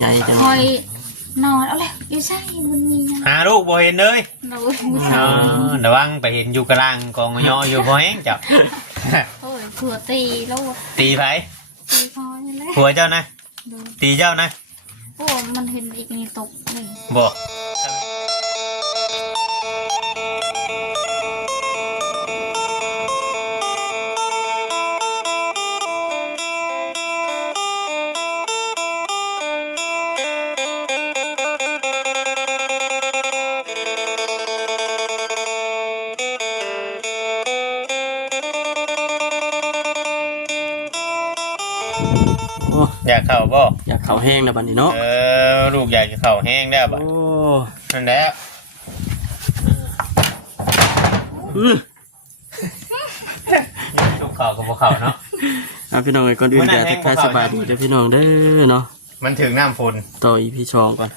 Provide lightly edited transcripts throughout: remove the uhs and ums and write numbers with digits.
ใจจัง คอยนอนเอาเลยอยู่ใช่มันมีนะ หาลูกบ่เห็นเลย เรามือเท้า ระวังไปเห็นอยู่กลางกองย่ออยู่บ่แห้งจ้ะ โอ้ยผัวตีแล้ว ตีไผ ตีพอนี่แหละ ผัวเจ้านะ ดู ตีเจ้านะ โอ้มันเห็นอีกนี่ตกเลย บ่โอ้ อยากเข้าบ่ อยากเขาแห้งนะบัดนี้เนาะ ลูกอยากจะเข้าแห้งได้บ่ โอ้ นั่นแหละ ลูกเข้าก็บ่เข้าเนาะ พี่น้องก่อนอื่น มื้อนั้ อยาน ก ให้ จะ พวก ทาย เขา สบายดีเด้อพี่น้องเด้อเนาะ มันถึงน้ำฝน ต่ออีพีชองก่อน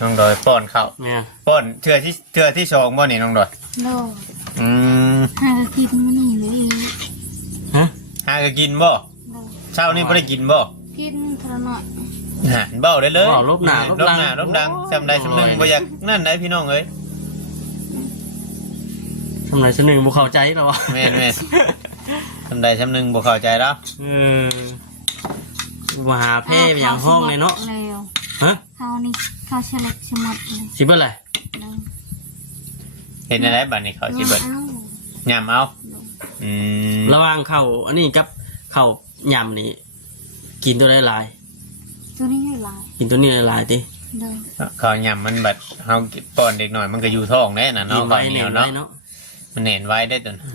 น้องดอยป้อนข้าว แม่ ป้อนเทื่อที่สองบ่นี่น้องดอย โล อืม หากินมันนี่เลย ฮะ หาก็กินบ่ โล เช้านี้บ่ได้กินบ่ กินเท่าหน่อย เบ้าได้เลย บ่ลบหน้าลบหลัง ลบดังจำได้จำหนึ่งบ่อยากนั่นได้พี่น้องเอ้ย ทำไรสักหนึ่งบุเข้าใจแล้ววะ แม่นจำได้จำหนึ่งบ่เข้าใจแล้ว มาหาเพ่ไปอย่างห้องเลยเนาะ เร็ว ฮะ เขานี่เขาเฉลกชะมัดเลย สิเบิ้ลอะไร เร็ว เห็นอะไรบัดนี้เขาสิเบิด เอา ยำเอาอืม ระหว่างเข่าอันนี้กับเข่ายำนี่กินตัวได้หลาย ตัวนี้ไม่ลาย กินตัวนี้ได้หลายติ เร็ว เขายำมันบัดเฮาป้อนเด็กหน่อยมันก็อยู่ท้องแน่น่ะ กิ เนาะ นไว้ ข้าวเห เน นียว ไว้ เนาะ เนาะ มันเห็นไว้ได้จน อ่ะ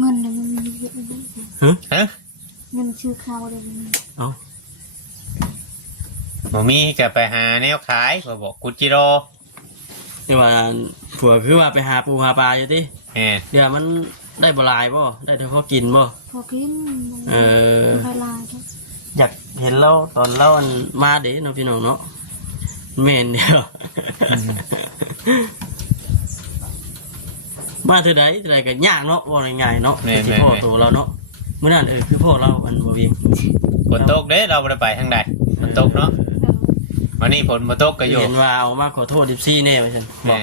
เงินเลยมันมีเยอะเลย ฮะ เงินชื่อเขาเลยมันมี เอา บ่มีก็ไปหาแนวขายเขาบอกกุจิโร่ แต่ว่าผัวคือว่าไปหาปูหาปลาอยู่ติ แหม เดี๋ยวมันได้บหลายบ่ได้แต่พอกินบ่ พอกิน เออ มันลายครับ อยากเห็นเราตอนเราอันมาเด้เนาะพี่น้องเนาะเมนเดียวมาเท่าใดก็ยากเนาะว่าง่ายๆเนาะที่พ่อตัวเราเนาะเมื่อนั้นคือพ่อเราอันบ่เวียง ฝนตกเด้เราบ่ได้ไปทางใดฝนตกเนาะวันนี้ฝนบ่ตกก็อยู่ เห็นว่าเอามาขอโทษ14แน่ว่าซั่นบ แห อก ม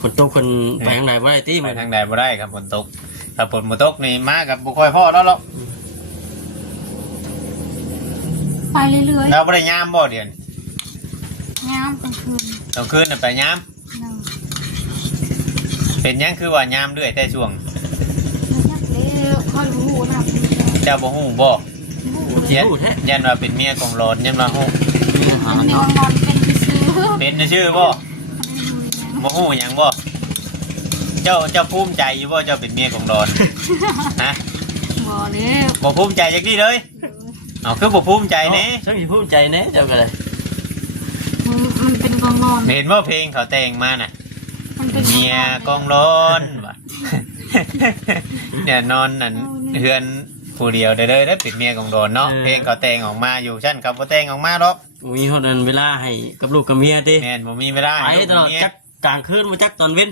ฝนตกเพิ่นไปทางไหนบ่ได้ติ ไป มื้อ ทางใดบ่ได้ครับฝนตกถ้าฝนบ่ตกนี่มากับบ่ค่อยพอแล้วหรอก ไปเรื่อย เราบ่ได้ยามบ่เดือน ๆย้ำกลางคืน กลางคืนน่ะไปยาม หนึ่ง เป็นหยังคือว่ายามเรื่อยแต่ช่วง แล้วยักเลี้ยวค่อยหูหนัก เจ้าบ่ฮู้บ่ หูเลย ยันยันว่าเป็นเมียของหลอนยันว่าฮู้ มีอาหาร มันนอ เนาะ นนอนเป็นที่ซื้อ เป็นชื่อบ่บ่ฮู้หยังบ่เจ้าภูมิใจอยู่บ่เจ้าเป็นเมียของหลอนฮะ บ่เลย บ่ภูมิใจจักดีเลยเอาคือบ่ภูมิใจแน่ ช่างสิภูมิใจแน่เจ้าก็เลย มันเป็นกองนอน เห็นว่าเพลงเขาแต่งมาน่ะ มันเป็น เมียกองร้อนว่ะ เนี่ยนอนนั่นเฮือนผู้เดียวเด้อได้ปิดเมียกองร้อนเนาะเพลงเขาแต่งออกมาอยู่ชั้นเขาบ่แต่งออกมาหรอก มีฮอดอันเวลาให้กับลูกกับเมียติ แม่นบ่มีเวลา ไป ให้ลูก ตลอด เมีย จักกลางคืนมาจักตอนเว้น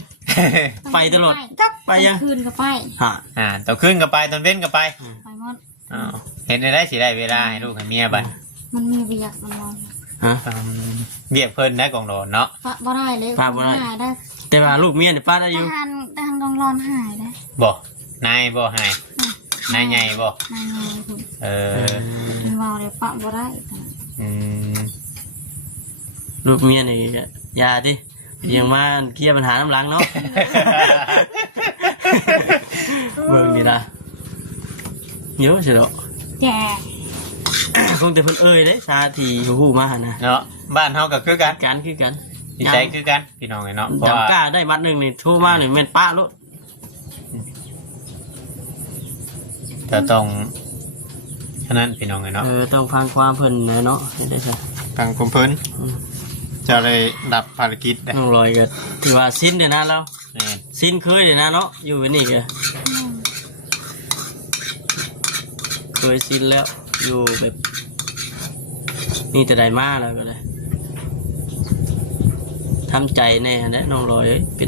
ไปตลอดจักไปยัง คืนก็ไป ฮะ ตอนคืนก็ไปตอนเว้นก็ไป ไปหมด อ้าวเห็นได้สิได้เวลาให้ลูกให้เมียบัด มันมีเบียกมันนอน ฮะ เบียกเพิ่นได้กองร้อนเนาะ ปะบ่ได้เลย ปะบ่ได้ หายได้ แต่ว่าลูกเมียเนี่ยป้าได้อ แต่ ยู่ หันกองร้อนหายได้ บ่นายบ่ให้นายใหญ่บ่ นายไงคุณ เออ มันเมาเลยปะบ่ได้ อืม ลูกเมียนี่อยาดิยังมาเคลียร์ปัญหาน้ำหลังเนาะ เบิ่งนี่ล่ะเยอะสิเนาะ แก่ คงแต่เพิ่นเอ้ยเด้ชาทีฮู้มาหั่นนะ เนาะบ้านเฮาก็คือกัน การคือกัน ดีใจคือกันพี่น้องเนาะเพราะว่า จำกล้าได้มัดหนึงนี่โทรมานี่แม่นป้าโลด จะต้องฉะนั้นพี่น้องเนาะ ต้องฟังความเพิ่นนะเนาะเฮ็ดได้ซะ ทางกรมเพิ่นจะเลยดับภารกิจได้ น้องลอยก็ถือว่าสิ้นเด้อนะเรา แม่น สิ้นเคยเด้อนะเนาะอยู่นี่ก็เคยสิ้นแล้วอยู่แบบนี่แต่ได้มาแล้วก็เลยทำใจแน่นะน้องลอยเอ้ยเป็น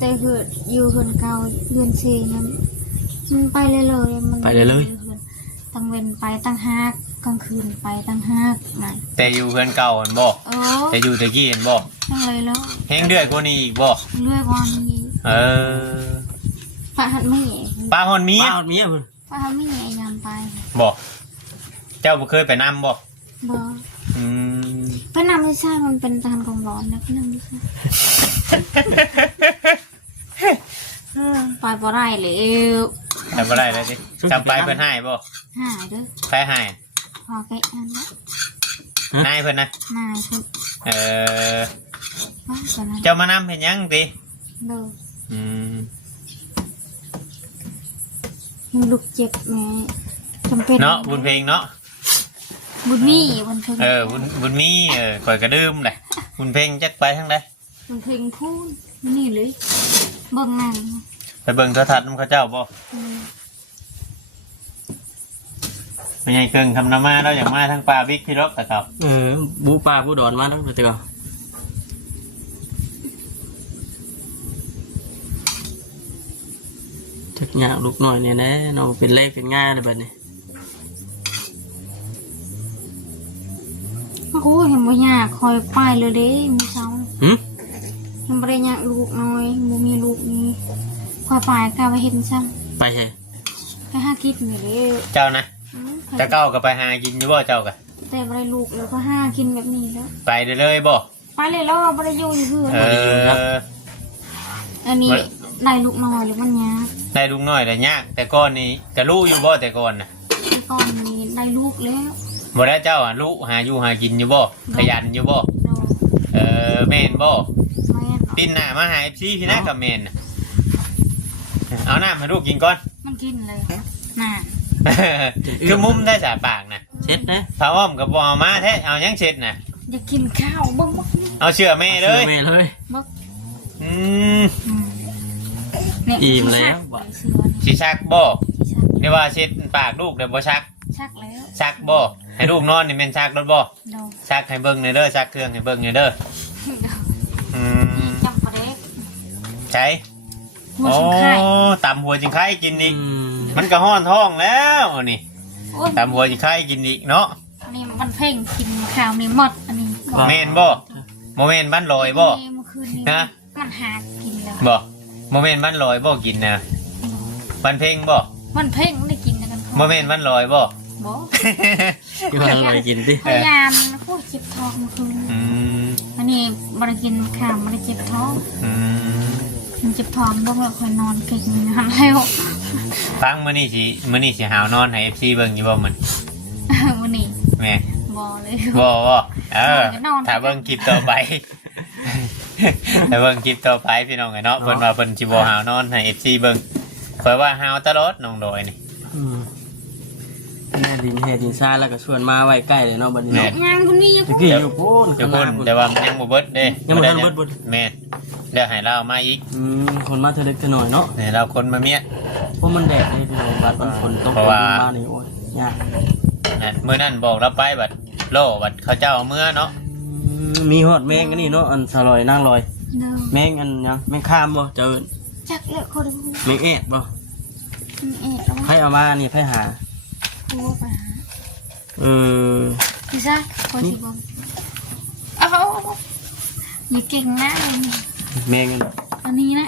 แต่คืออยู่คนเก่าเดือน4นั้นมันไปเลยมัน ตั้งเว้นไปตั้งฮักกลางคืนไปตั้งฮักนั่น แต่อยู่เพื่อนเก่าเห็นบ่ แต่อยู่ตะกี้เห็นบ่ ตั้งเลยแล้ว แห้งเดือดกว่านี้อีกบ่ เลื่อยวันนี้ เออ ปะหัดไม่ ป้าฮอนมี ป้าเอาเมียพุ่น ปะหัดไม่ยามไป บ่เจ้าบ่เคยไปนำบ่ บ่ อืม ไปนำไม่ใช่มันเป็นทานกองร้อนนะไปนำไม่ใช่ไปบ่ได้เลย ทำอะไรเลยสิจำไปเพิ่นให้บ่ หายเด้อ ไปให้ พอแกอันนั้น นายเพิ่นนะ นายคุณ เออ ว่าก่อนนะ เจ้ามานำเห็นยังติ เด้อ อืม มึงลูกเจ็บแม่จำเป็น เนาะบุญเพลงเนาะ บุญมีบุญเพ็ง บุญมีข่อยกระดื่มเลยบุญเพลงจักไปทางใด บุญเพ็งพูดนี่เลยเบิ่งนั่น ไปเบิ่งโทรทัศน์นำเขาเจ้าบ่เป็นไงเกิงคำนำมาเราอย่างมาทางป่าบิ๊กพี่รถแต่ครับ บูปลาบูดอนมาตั้งแต่ก่อนทุกอย่างลูกหน่อยเนี่ยนะเราเป็นเลขเป็นง่ายอะไรแบบนี้ โอ้โหเห็นบ่ยากคอยไปเลยเด้มีเช้า หืม เห็นบ่ได้ยากลูกน้อยบ่มีลูกนี้คอยไปกล้าไปเห็นซ้ ไปใช่ ำไปหากินนี่เลย เจ้านะจะเก้าก็ไปหากินอยู่บ่เจ้ากัน แต่บ่ได้ลูกแล้วก็หากินแบบนี้แล้ว ไปเลยบ่ ไปเลยแล้วบ่ได้อยู่คือ อันนี้ได้ลูกน้อยหรือมันยาก ได้ลุงน้อยแต่ยากแต่ก่อนนี่จะรู้อยู่บ่แต่ก่อนนะ แต่ก่อนนี้ได้ลูกแล้ว บ่ได้เจ้าลูกหาอยู่หากินอยู่บ่ขยันอยู่บ่ โดน แม่นบ่ แม่น ปิ้นหน้ามาหาพี่นะกับแม่นน่ะเอาน้ำให้ลูกกินก่อน มันกินเลยน่ะ คือมุมได้สาปากนะ เช็ดนะ พาอ้อมกับบอมาแท้เอายังเช็ดนะ อยากกินข้าวบ้างบ้าง เอาเชื่อแม่เลย แม่เลย บ้าง อืม อิ่มแล้ว เสือ สิชักบ่เดี๋ยวว่าเช็ดปากลูกเดี๋ยวบ่ชัก ชักแล้ว ชักบ่ให้ลูกนอนนี่เป็นชักรถบ่ โดน ชักให้เบิ่งหน่อยเด้อชักเครื่องให้เบิ่งหน่อยเด้ออืม จำประเด็ก ใช่ หัว โอ้ ชิงไข่ ตำหัวจิงไข่กินอีก อืม มันก็ห้อนท้องแล้วนี่ โอ้ย ตำหัวจิงไข่กินอีกเนาะ อันนี้มันเพ่งกินข้าวนี่หมดอันนี้ เมนบ่โมเมนต์บ้านลอยบ่ เมื่อคืนนี้ ฮะ มันหากินแล้ว บ่โมเมนต์บ้านลอยบ่กินนะบ้านเพ่งบ่ มันเพ่งได้กินกัน โมเมนต์บ้านลอยบ่ บ่ ที่ว่าอะไรกินดิ พยายามโอ้ยเจ็บท้องเมื่อคืน อืม อันนี้บริกินข้าวบริเจ็บท้อง อืม มันเจ็บท้องต้องแบบคอยนอนเก่งนะแล้ว ฟังมื้อนี้สิหาวนอนให้ FC เบิ่งอยู่บ่มัน วันนี้ แม่ บ่เลย บ่ถ้าเบิ่งคลิปต่อไป ถ้าเบิ่งคลิปต่อไปพี่น้องไอ้เนาะเพิ่นว่าเพิ่นสิบ่หาวนอนให้ FC เบิ่งข่อยว่าหาวตลอดน้องดอยนี่ อืมแม่ดินเฮดินซ่าแล้วก็ชวนมาไว้ใกล้เลยเนาะบัดนี้เนาะ งานคนนี้ยัง ตะกี้อยู่พูน เดี๋ยวพุ่นแต่ว่ามันยังบ่เบิดเด้ ยังบ่ทันเบิด แม่นเดี๋ยวให้เราเอามาอีก คนมาเธอเล็กเธอหน่อยเนาะ ให้เราคนมาเมีย เพราะมันแดดเลยพี่น้องบัดมันฝนตก เพราะว่า มานี่โอ้ยยาก นะมื้อนั้นบอกเราไปบัดโลบัดเขาเจ้าเอาเมื่อเนาะ มีฮอดแมงอันนี้เนาะอันสลอยนางลอย เนาะ แมงอันยังแมงข้ามบ่เจอ จักเลยคนดู แมงแอดบ่ เอ๊ะแล้ว ไผเอามานี่ไผหา พูดไปหา เออ พี่ซ่าคนที่บอกเอาอย่าเก่งนะ แมงอัน อันนี้นะ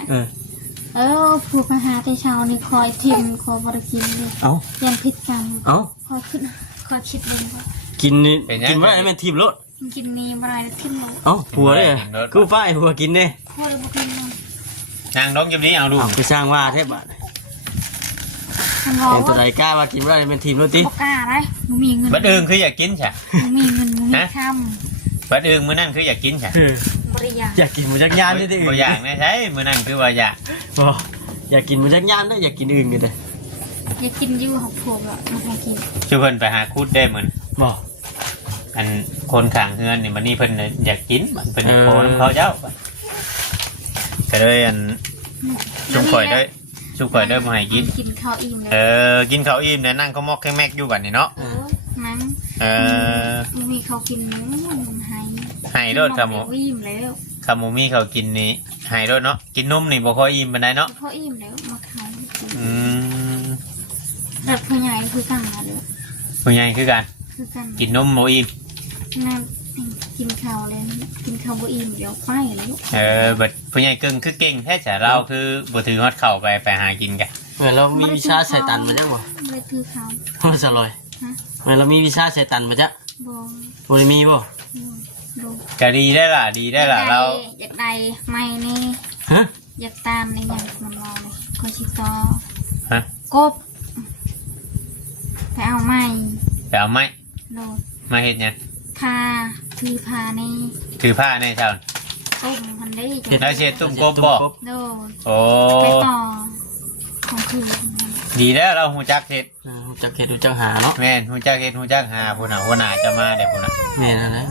พูดมาหาแต่เช้านี่คอยทิมคอยบริกินเลย เอ้า ยังผิดกัน เอ้า คอยขึ้นคอยคิดเลยว่า กินนี่กินว่าไอ้แม่นทีมรถ มันกินนี่มาอะไรทิมเลย เอ้าผัวเด้กูป้ายผัวกินเด้ พูดเลยบุกินเลย นางน้องจำนี้เอาดู เอ้าไปสร้างว่าแทบบัด มันบอก แต่ตัว ว่า ใดกล้าว่ากินว่าเป็นทีมรถติ บอกกล้าไรมึงมีเงิน บัดอึงคืออยากกินใช่ มึงมีเงินมึงมีค บัดอึงมื้อนั้นคืออยากกินใช่ ำบริยา อยากกินหมูจักยานได้ที่อื่น บ่อยากนะใช่มื้อนั้นคือว่าอยาก บ่อยากกินหมูจักยานได้อยากกินอื่นกันเลย อย่ากินยูหกพวงอ่ะมันให้กิน ชื่อเพิ่นไปหาคูดได้เหมือน บ่ อันคนข้างเฮือนนี่มันนี่เพิ่นน่ะอยากกินมันเพิ่นขอน้ำเขาเจ้าก็เลยอันชุมข่อยได้มาให้กิน กินข้าวอิ่มเลย กินข้าวอิ่มเนี่ยนั่งเขามอกแค่แม็กอยู่บัดนี่เนาะ นั้น มึงมีเขากินมึงให้ ให้โดดครับหมู อิ่มแล้ว คามูมี่เขากินนี่ให้โดดเนาะกินนุ่มนี่บ่ค่อยอิ่มปานใดเนาะ เขาอิ่มแล้วมาเขา อืม แต่ผู้ใหญ่คือกันเลย ผู้ใหญ่คือกัน คือกัน กินนมโมอิ่ม นั่นกินข้าวเลยกินข้าวบ่อิ่มเดี๋ยวไปแล้ว บัดผู้ใหญ่กึ่งคือเก่งแท้จ้ะเราคือบ่ถือฮอดเข้าไปหากินกัน เหมือนเรามีวิชาใส่ตันมาจ้ะบ่ บ่ได้คือข้าว โอ้สลอย ฮะ เหมือนเรามีวิชาใส่ตันมาจ้ะ บ่ บ่ได้มีบ่ ดู ก็ดีได้ล่ะเรา อยากได้ไม่นี่ ฮะ อยากตามในอย่างมันรอเลยก็ชิตอ ฮะ กบไปเอาไม้ ไปเอาไม้ โดด มาเฮ็ดหยัง พาคือพาใน ถือผ้าในเช้า ต้มพันได้ แล้วเช็ดตุ้มกบบ่ โดด โอ้ ไปต่อของคืน ดีแล้วเราฮู้จักเฮ็ด จักเฮ็ดดูจักหาเนาะ แม่นฮู้จักเฮ็ดฮู้จักหาผู้น่ะหัวหน้าจะมาได้ผู้น่ะ แม่นั่นแหละ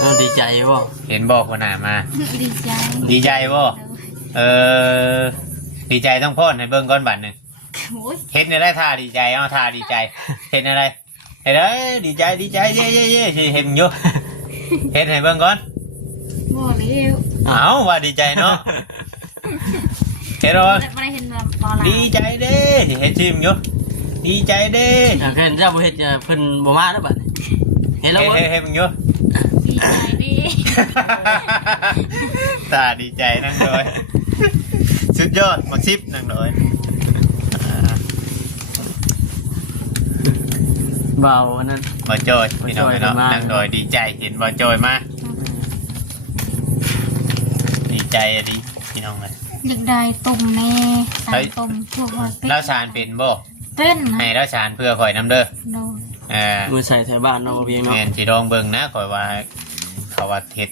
เราดีใจบ่ เห็นบ่หัวหน้ามา ดีใจ ดีใจบ่ โดด ดีใจต้องพ่นให้เบิ่งก่อนบัดหนึง โอ้ย เฮ็ดในได้ท่าดีใจเอาท่าดีใจเฮ็ดอะไรเฮ็ดเอ้ยดีใจเย่สิเห็นอยู่ เฮ็ดให้เบิ่งก่อน บ่เลี้ยว เอาว่าดีใจเนาะเฮ็ดเอา ไม่ได้เห็นแบบตอนหลัง ดีใจเด้สิเฮ็ดชิมอยู่ดีใจเด้ อยากเห็นเจ้าบ่เฮ็ดเพิ่นบ่มาแล้วบัดนี้เห็นแล้วบ่ เฮ็ดมึงอยู่ ดีใจดิ ตาดีใจนั่งเลยสุดยอดมักซิบนั่งเลย เบาอันนั้น บ่จอยพี่น้องเนาะ บ่จอยมา นั่งเลยดีใจเห็นบ่จอยมาดีใจอะดิพี่น้องเลย อยากได้ต้มแน่ตา เฮ้ย ต้มพวกหอยเป็ด แล้วชานเป็นบ่ เป็น ให้แล้วชานเพื่อข่อยน้ำเด้อ โดน มือใส่แถวบ้านเนาะบ่เพียงเนาะ แม่นสิลองเบิ่งนะข่อยว่าเขาว่าเฮ็ด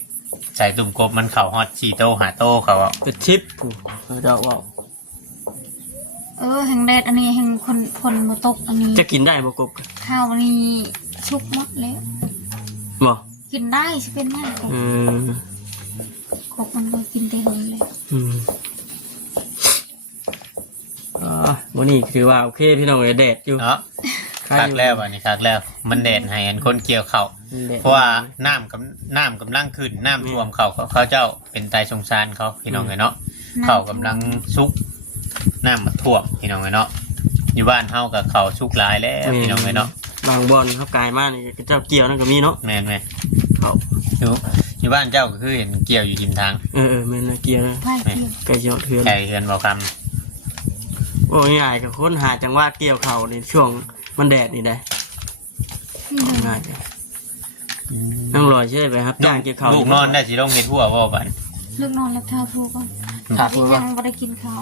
ใส่ตุ่มกบมันเข้าฮอต4โต5โตเขาว่า เป็นชิปกูเขาเจ้าว่า แห่งแดดอันนี้แห่งคนมาตกอันนี้ จะกินได้บ่กบ ข้าวอันนี้ชุกหมดแล้ว บ่ กินได้ใช่เป็นได้กบ อืม กบมันก็กินได้เลยเลย อืมวันนี้ถือว่าโอเคพี่น้องแดดอยู่ เนาะคักแล้วอันนี้คักแล้ว มันแดดให้อันคนเกี่ยวข้าว แดด เพราะว่าน้ำกำลังขึ้นน้ำท่วมเขาเจ้าเป็นตายสงสารเขาพี่น้องเลยเนาะเขากำลังซุกน้ำมาท่วมพี่น้องเลยเนาะอยู่บ้านเฮากับเขาซุกหลายแล้วพี่น้องเลยเนาะ บางบอลเขากลายมากนี่เจ้าเกี่ยวนั่นก็มีเนาะ แม่นไหม เขา อยู่บ้านเจ้าก็คือเห็นเกี่ยวอยู่ริมทาง แม่นนะเกี่ยวนะ ไผ่เกี่ยว ไก่เจียวเถื่อน ไก่เฮือนบอกค โอ้ยง่ายกับคนหาจังหวะเกี่ยวเขาในช่วงมันแดดนี่ได้ นี่เลย ง่ายเลย ำ นั่งรอใช่ไหมครับจ้างเกี่ยวเขา ลูกนอนได้สิลงเห็ดหัวบ่บัน ลูกนอนแล้วเท้าทูก่อน ครับ อีกอยังไม่ได้กินเขา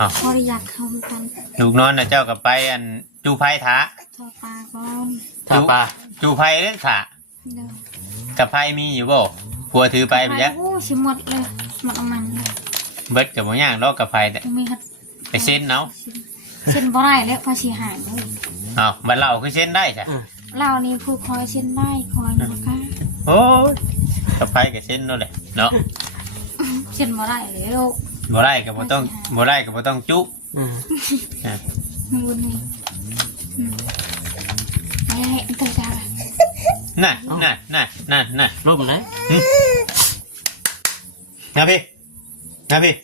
อ้าว พอได้อยากเขาเหมือนกัน ลูกนอนนะเจ้ากับไปอันจูไผ่ท้า ทอดปลาก่อน ถ้าปลา จูไผ่เล่นขา เดี๋ยว กับไผ่มีอยู่บ่ผัวถือไปไปจ้ะ โอ้ชิหมดเลยหมดเอามันเลย เบิดกับบ่ย่างดอกกับไผ่แต่ มีหัด ไปเส้นเนาะ เส้นบ่ได้แล้วพอสีหายเลย อ้าวบัดเราคือเส้นได้จ้ะ เรานี่ผู้คอยเส้นได้คอยนะคะ โอ้ยกับไผ่กับเส้นนั่นแหละเนาะ เส้นบ่ได้แล้ว บ่ได้ก็บ่ต้องจุ อ่ะ มือนี่ไม่ให้อันตราย น่ะน่ะ ร่มเลย นะพี่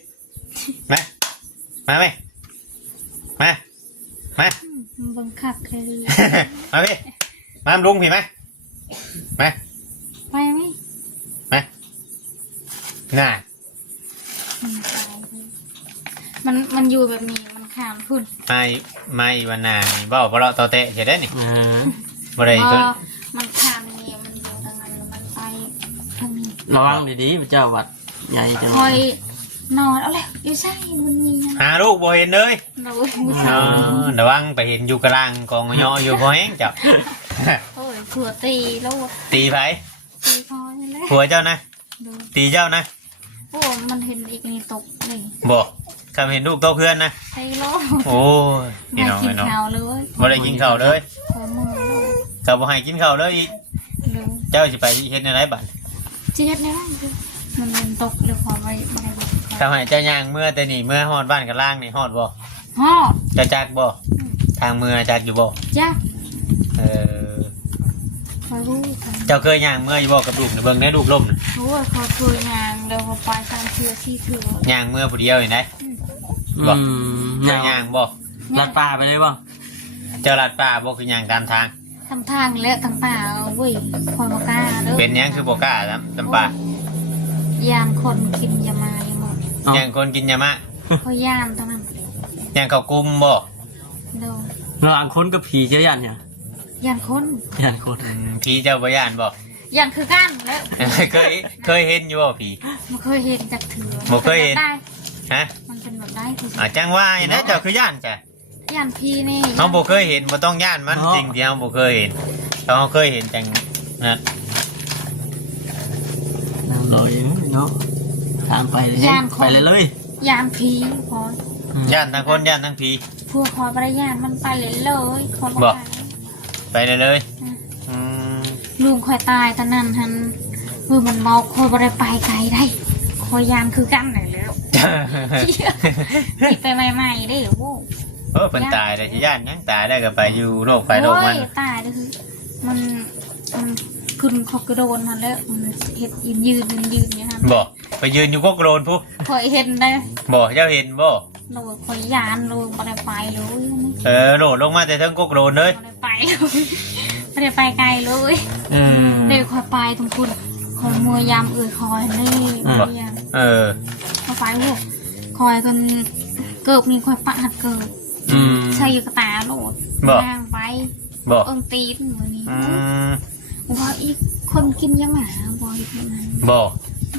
มาไหมมา บังคับเลย มาพี่มาลุงพี่ไหมมา ไปไหม มาน่ะ มันอยู่แบบนี้มันขามพุ่น ไม่วันหน้านี่บ่เราต่อเตะเห็นได้นี่บ่ได้ เพ จน ราะมันขามนี่มันอยู่ทางนั้นมันไปทางนี้ ระวังดีๆพระเจ้าวัดใหญ่จัง คอยนอนเอาเลยอยู่ใช่มันมี หาลูกบ่เห็นเลย เรา ระวังไปเห็นอยู่กลางกองย่ออยู่บ่แห้งจ้ะ โอ้ยผัวตีแล้ว ตีไผ ตีคอยนี่แหละ ผัวเจ้านะ ดู ตีเจ้านะ โอ้มันเห็นอีกนี่ตกเลย บ่คำเห็นลูกโตเพื่อนนะ ตีแล้ว โอ้ย ไม่ พี่น้อง กิน พี่น้อง ข้าวเลย บ่ได้กินข้าวเลย ขอมือเลย เจ้าบ่ให้กินข้าวเลยอีก เลย เจ้าสิไปเฮ็ดในไรบัด เจี๊ยบเนี่ยมันเป็นตกเลยพอไว้ไม่ได้ ทำให้เจ้าย่างเมื่อแต่นี่เมื่อฮอดบ้านกับล่างนี่ฮอดบ่ ฮ่อ เจ้าจักบ่ทางเมื่อจักอยู่บ่ จ้า เออ คอยรู้กัน เจ้าเคยย่างเมื่ออยู่บ่กับลูกน่ะเบิ่งในลูกล่มน่ะ รู้ว่าเขาคุยงานเดี๋ยวเขาไปทางเชือที่ถือ ย่างเมื่อผู้เดียวนี่ได้ บ่ เจ้าย่างบ่ ลัดปลาไปเลยบ่ เจ้าลัดป่าบ่คือย่างตามทาง เ ทำทางแล้วทางป่าเว้ยคอยมากล้าเด้อ เป็นหยังคือบ่กล้าครับจำปาย ามคนกินยามาอย่างหมด หยังคนกินยามะ คอยยามเท่านั้น หยังเขากุมบ่ โดน ระหว่างคนกับผีเจ้ายันเนี่ย ยานคน ยันคน ผีเจ้าบ่ย่านบ่ ยานคือกันแล้ว เคยเห็นอยู่บ่ผี มันเคยเห็นจากถือ บ่เคยเห็น ได้ ฮะ มันเป็นแบบได้คือ จังว่าอย่างนั้นเจ้าคือย่านจ้ะ ยานพี่นี่ เฮาบ่เคยเห็นบ่ต้องย่านมันสิ่งที่เฮาบ่เคยเห็นถ้าเฮาเคยเห็นจังนะ นั่งรออย่างนี้เนาะทางไปเลยไปเลยเลย ยานพีพอย ย่านทั้งคนย่านทั้งผี พวกคอยบริยานมันไปเลยคน บ่ ไป ไปเลยเลยอืม ลุงคอยตายตอนนั้นฮันคือมันเมาคอยบริไปไกลได้คอยยานคือกันไหนแล้วไปใหม่ๆได้โว้ เออเพิ่นตายแล้วสิย่านหยังตายได้ก็ไปอยู่โลกไปโลกมัน โอ้ยตายเลยคือมันขึ้นคอกระโดนมาแล้วมันเห็ดยืนเนี่ยครับ บ่ไปยืนอยู่กกโลนผู้ คอยเห็นได้ บ่เจ้าเห็นบ่ โดยคอยยานโดยบริไปเลย โดดลงมาแต่เทิงกกโลนเลย บริไปเลยบริไปไกลเลย อืม เดี๋ยวคอยไปตรงคุณคอยมัวยามคอยนี่ยาม เออ คอยไปพวกคอยกันเกิดมีคอยปะหัดเกิด อืม ใช่อยู่กระตาโหลด บ่ ย่างไป บ่ เอิงตีนเหมือนนี้ อืม ว่าอีกคนกินยังหมาบ่อยคนนั้น บ่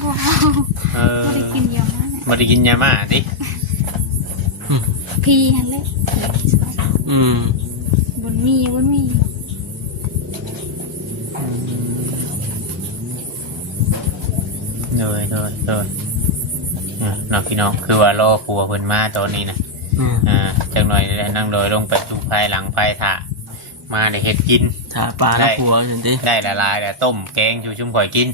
บ่ เออ บ่ได้กินเยอะมาก บ่ได้กินยาม่าดิ พี่ฮันเลย อืม บนมี เลยน้องพี่น้องคือว่ารอผัวเพิ่นมาตอนนี้นะ อืม จังหน่อยได้นั่งโดยลงไปสู่ภายหลังภายถ่ามาได้เฮ็ดกิน ถ้าปลาน้ำผัวจริง ได้ละลายแล้วต้มแกงชูชุ่มข่อยกิน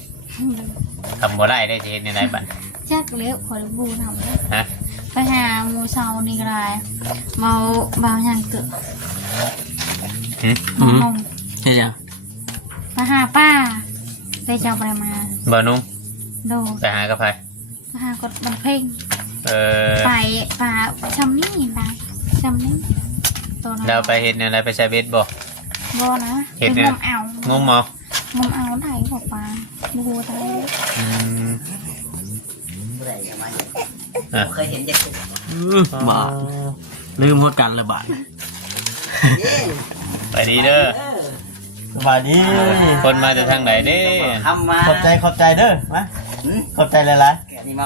ทำบ่ได้ได้จะเฮ็ดในไรบัด จักเลี้ยวคอยบูทำเลย ฮะ ไปหาหมูเซานี่ก็ได้เมาบางอย่างเกิด หึ มอง ๆเห็นยัง ไปหาป้าไปเจ้าไปมา บ่นุ่ม โด ไปหากับไผ ไปหากดบันเพ่ง เออ ไปป่าชำนี่ไปชำนี่ตัวนั้น เราไปเฮ็ดในอะไรไปใช้เบ็ดบ่ บ่นะ เห็น ไป เนี่ย งมเอา งมเอา งมเอาได้บอกปลาบูได้ อืม เคยเห็นจะ บาทลืมหมดกันละบาท ไปดีเด้อ สบายดี คนมาจากทางไหนเด้ ทำมา ขอบใจเด้อมาขอบใจหลาย นี่มา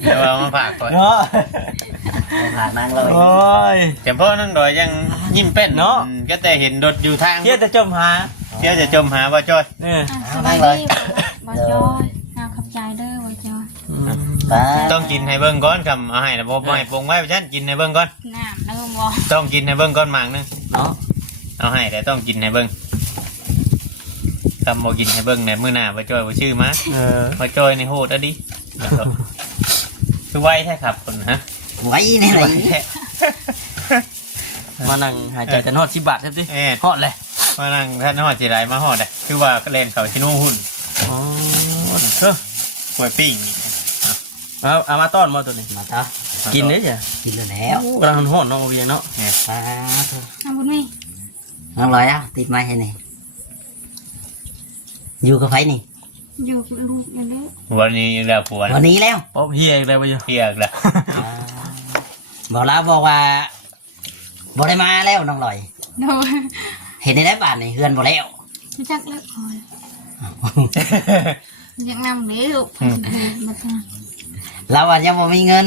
เดี๋ยวเอามาฝากก่อน ๆเนาะ ผ่านนางเลย โอ้ย แต่พ่อนั่งดอยยังยิ้มเป็น เนาะ ก็แต่เห็นรถอยู่ทาง เที่ยวจะจมหา เที่ยวจะจมหาว่าจ้อย เนี่ย สบายดีบอจอยงามขับใจเด้อบอจอย ต้องกินให้เบิ่งก่อนคำเอาให้นะบ่ให้ปรุงไว้ฉันกินให้เบิ่งก่อน น้ำเด้อบอ ต้องกินให้เบิ่งก่อนหมากนึง เนาะ เอาให้แต่ต้องกินให้เบิ่งคำบ่กินให้เบิ่งในมื้อหน้าว่าจ้อยว่าชื่อมา ว่าจ้อยในโหดอะดิคือไว้แท้ครับคนฮะ ไว้ในไหน ไว้แท้ มานั่งหายใจแต่นอด10 บาทใช่ไหม เอ็ด ฮอดเลย มานั่งท่านฮอดสิไรมาฮอดอ่ะคือว่าก็เล่นเขาชิโน่หุ่น อ๋อ เฮ้ยกล้วยปิ้งนี่ เอามาต้อนมาตัวนี้ มาต่อ กินได้จ้ะ กินแล้ว กำลังห่อนน้องเวียงเนาะ เนี่ย มา น้ำบุญมี น้องลอยอ่ะติดไม้ให้นี่อยู่กับไฟนี่ อยู่กับลูกอย่างนี้ วันนี้แล้วผัว วันนี้แล้ว ป๊อบเฮียอะไรไปอยู่ เที่ยงแล้ว บอกแล้วบอกว่าบ่ได้มาแล้วน้องลอย โดย เห็นในได้บ้านนี่เฮือนบ่แล้ว รู้จักแล้วคอยยังนำเลี้ยวมาทาง เราว่ายังบ่มีเงิน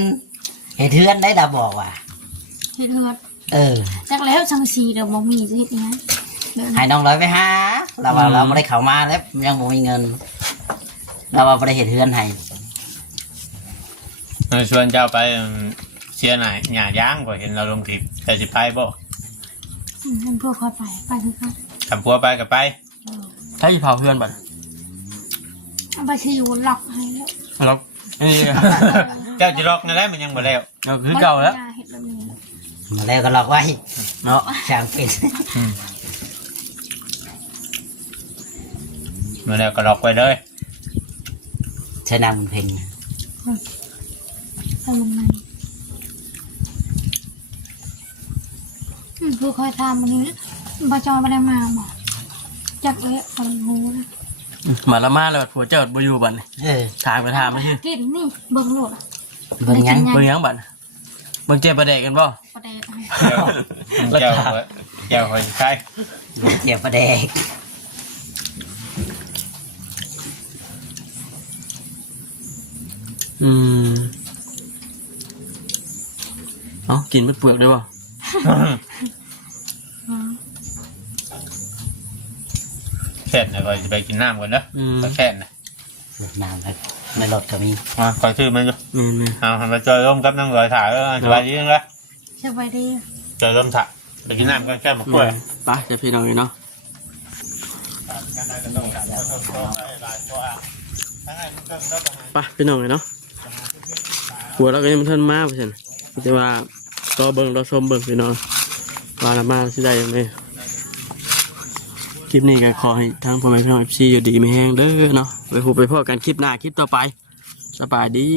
เห็นเฮือนได้ดาบอกว่า เฮ็ดเฮือด เออ จักแล้วสังสีเดี๋ยวบ่มีจะเฮ็ดยังไงเดี๋ยว ให้น้องลอยไปหาเราว่าเราไม่ได้เข้ามาแล้วยังบ่มีเงิน เราว่าบ่ได้เห็นเฮือนให้ ชวนเจ้าไปเชียร์ไหนหย่าย่างก็เห็นเราลงคลิปแต่สิไปบ่ นั่นพวกคอยไปคือเขา ทำผัวไปก็ไป ถ้าอีเผาเพื่อนบัด เอาไปชิวหลอกให้แล้ว เรานี่ เจ้าจะล็อกนั่นแหละมันยังบ่แล้ว เราคือเก่าแล้ว เฮ็ดแบบนี้ มาแล้วก็หลอกไว้ เนาะ ช่างเป็น มาแล้วก็ล็อกไว้เลย ใช้น้ำมันเพ็ง ตะลุมมันพวกคอยทำมันนี้ บาจอยบ่ได้มาบ่จักเลยคนหูนะ มาละมาแล้วผัวเจ้าบ่อยู่บัดนี่ ทางไปทางมาชื่อ กินนี่เบิ่งโลด เบิ่งยัง เบิ่งยังบัดเบิ่งเจ็บประเดกกันบ่ ประเดะ แก้วแก้วหอยไข่ เจียวปลาแดก เอ้ากินมันเปลือกได้บ่ แค่นนะก็จะไปกินน้ำก่อนนะก็แค่นนะ น้ำในรถก็มี มาคอยชื่อมันอยู่ แม่น เอาไปเจอร่มกับนั่งรอยถ่ายแล้วสบายดีจังเลย สบายดี เจอร่มถ่ายไปกินน้ำกันแค่มากล้วย ๆไปจะพี่น้องนี่เนาะไปพี่น้องนี่เนาะผัวเราก็ยังบ่ทันมาเพิ่นแต่ว่าต่อเบิ่งเราชมเบิ่งพี่น้องว่าละมาสิได้ยังไงคลิปนี้ก็ขอให้ทางพ่อแม่พี่น้อง FC อยู่ดีมีแฮงเด้อเนาะไปพบไปพบกันคลิปหน้าคลิปต่อไปสบายดี